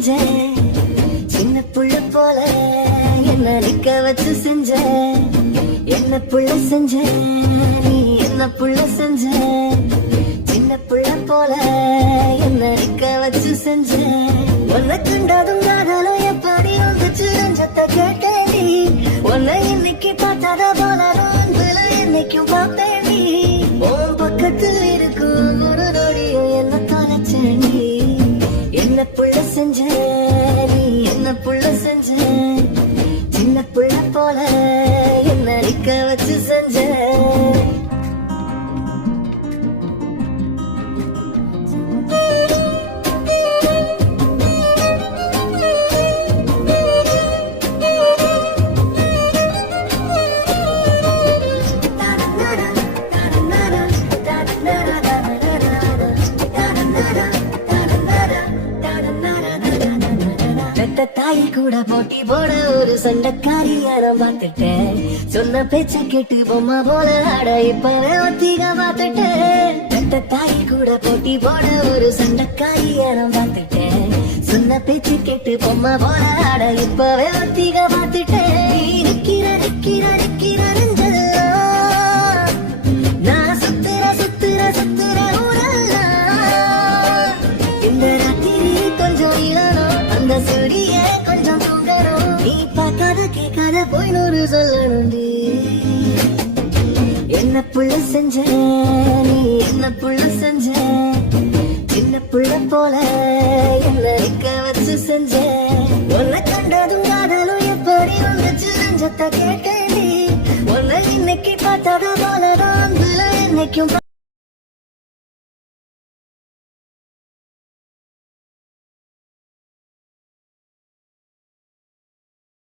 செஞ்ச சின்ன புள்ள போல என்ன நிக்க வச்சு செஞ்ச என்ன புள்ள செஞ்ச நீ என்ன புள்ள செஞ்ச சின்ன புள்ள போல என்ன நிக்க வச்சு செஞ்ச உன்னை கண்டதும் காதலும் எப்படி வந்துச்சு நெஞ்சத்தை கேட்டேன் உன்னை இன்னைக்கு பார்த்தத போல அன்புல என்னைக்கும் பார்த்தேன் உன் பக்கத்தில் இருக்கும் ஒரு நொடியும் என்ன தொலைச்சேன் என்ன புள்ள செஞ்ச நீ என்ன புள்ள செஞ்ச சின்ன புள்ள போல என்ன நிக்க வச்சு செஞ்ச தாய் கூட போட்டி போட ஒரு சண்டைக்காரியான பார்த்துட்டேன் சொன்ன பேச்ச கேட்டு பொம்மை போல ஆட இப்பவே ஒத்திக பார்த்துட்டேன் தாய் கூட போட்டி போட ஒரு சண்டைக்காரியான பார்த்துட்டேன் சொன்ன பேச்சு கேட்டு பொம்மை போல ஆட இப்பவே ஒத்திக பார்த்துட்டேன் நிக்கிற நிக்கிற நிக்கிற நெஞ்செல்லாம் நான் சுத்துற சுத்துற சுத்துற ஊரெல்லாம் இந்த ராத்திரி கொஞ்சம் இளனும் அந்த சூரிய கொஞ்சம் தூங்கணும் நீ பார்க்காத கேட்காத போய் நூறு சொல்லணுண்டி என்ன புள்ள செஞ்ச நீ என்ன புள்ள செஞ்ச சின்ன புள்ள போல என்ன நிக்க வச்சு செஞ்ச உன்னை கண்டதும் காதலும் எப்படி வந்துச்சு நெஞ்சத்தை கேட்டேன் உன்னை இன்னைக்கு பார்த்தத போலதான் என்னைக்கும்